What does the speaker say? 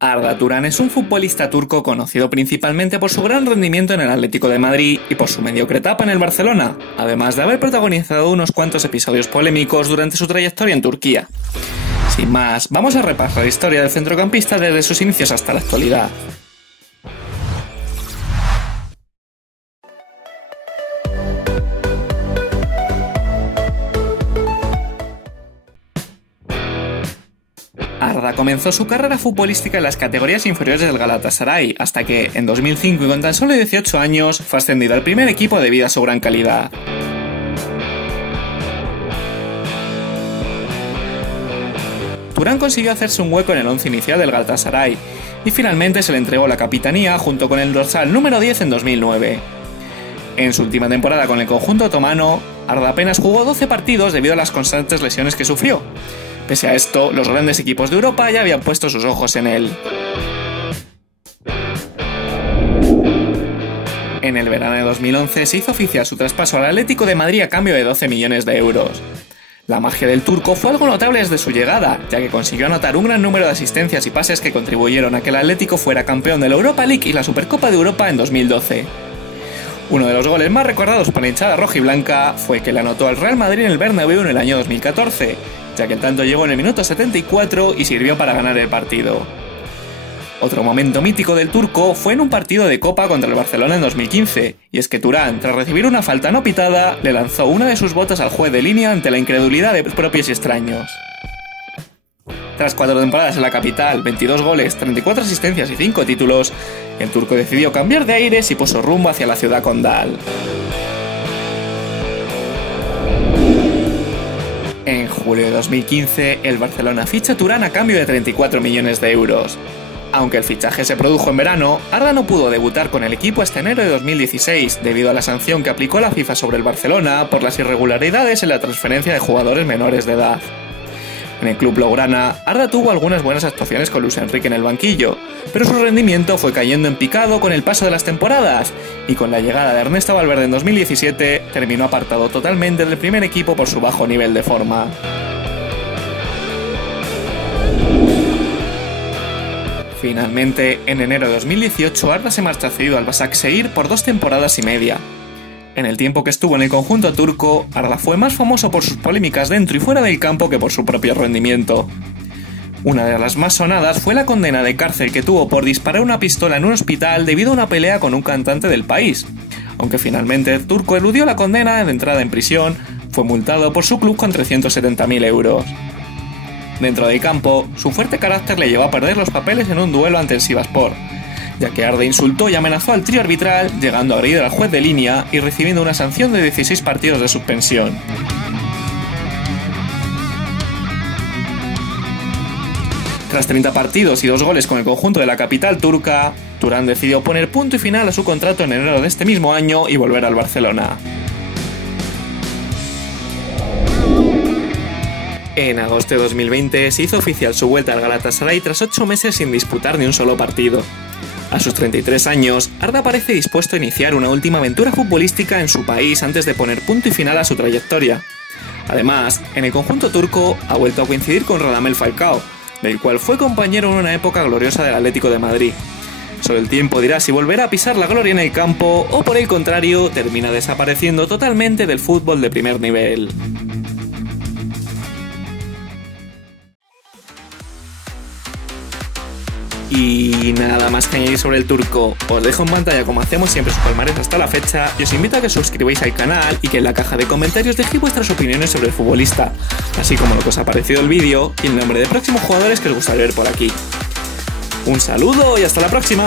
Arda Turan es un futbolista turco conocido principalmente por su gran rendimiento en el Atlético de Madrid y por su mediocre etapa en el Barcelona, además de haber protagonizado unos cuantos episodios polémicos durante su trayectoria en Turquía. Sin más, vamos a repasar la historia del centrocampista desde sus inicios hasta la actualidad. Arda comenzó su carrera futbolística en las categorías inferiores del Galatasaray, hasta que, en 2005 y con tan solo 18 años, fue ascendido al primer equipo debido a su gran calidad. Turan consiguió hacerse un hueco en el once inicial del Galatasaray, y finalmente se le entregó la capitanía junto con el dorsal número 10 en 2009. En su última temporada con el conjunto otomano, Arda apenas jugó 12 partidos debido a las constantes lesiones que sufrió. Pese a esto, los grandes equipos de Europa ya habían puesto sus ojos en él. En el verano de 2011 se hizo oficial su traspaso al Atlético de Madrid a cambio de 12 millones de euros. La magia del turco fue algo notable desde su llegada, ya que consiguió anotar un gran número de asistencias y pases que contribuyeron a que el Atlético fuera campeón de la Europa League y la Supercopa de Europa en 2012. Uno de los goles más recordados por la hinchada rojiblanca fue que le anotó al Real Madrid en el Bernabéu en el año 2014, ya que el tanto llegó en el minuto 74 y sirvió para ganar el partido. Otro momento mítico del turco fue en un partido de Copa contra el Barcelona en 2015, y es que Turan, tras recibir una falta no pitada, le lanzó una de sus botas al juez de línea ante la incredulidad de propios y extraños. Tras 4 temporadas en la capital, 22 goles, 34 asistencias y 5 títulos, el turco decidió cambiar de aires y puso rumbo hacia la ciudad condal. En julio de 2015, el Barcelona ficha a Turan a cambio de 34 millones de euros. Aunque el fichaje se produjo en verano, Arda no pudo debutar con el equipo hasta enero de 2016 debido a la sanción que aplicó la FIFA sobre el Barcelona por las irregularidades en la transferencia de jugadores menores de edad. En el club blaugrana, Arda tuvo algunas buenas actuaciones con Luis Enrique en el banquillo, pero su rendimiento fue cayendo en picado con el paso de las temporadas, y con la llegada de Ernesto Valverde en 2017, terminó apartado totalmente del primer equipo por su bajo nivel de forma. Finalmente, en enero de 2018, Arda se marcha cedido al Başakşehir por 2 temporadas y media. En el tiempo que estuvo en el conjunto turco, Arda fue más famoso por sus polémicas dentro y fuera del campo que por su propio rendimiento. Una de las más sonadas fue la condena de cárcel que tuvo por disparar una pistola en un hospital debido a una pelea con un cantante del país. Aunque finalmente el turco eludió la condena de entrada en prisión, fue multado por su club con 370.000 euros. Dentro del campo, su fuerte carácter le llevó a perder los papeles en un duelo ante el Sivasspor, ya que Arda insultó y amenazó al trío arbitral, llegando a agredir al juez de línea y recibiendo una sanción de 16 partidos de suspensión. Tras 30 partidos y 2 goles con el conjunto de la capital turca, Turan decidió poner punto y final a su contrato en enero de este mismo año y volver al Barcelona. En agosto de 2020 se hizo oficial su vuelta al Galatasaray tras 8 meses sin disputar ni un solo partido. A sus 33 años, Arda parece dispuesto a iniciar una última aventura futbolística en su país antes de poner punto y final a su trayectoria. Además, en el conjunto turco ha vuelto a coincidir con Radamel Falcao, del cual fue compañero en una época gloriosa del Atlético de Madrid. Solo el tiempo dirá si volverá a pisar la gloria en el campo o, por el contrario, termina desapareciendo totalmente del fútbol de primer nivel. Y nada más que añadir sobre el turco. Os dejo en pantalla, como hacemos siempre, su palmarés hasta la fecha, y os invito a que os suscribáis al canal y que en la caja de comentarios dejéis vuestras opiniones sobre el futbolista, así como lo que os ha parecido el vídeo y el nombre de próximos jugadores que os gustaría ver por aquí. Un saludo y hasta la próxima.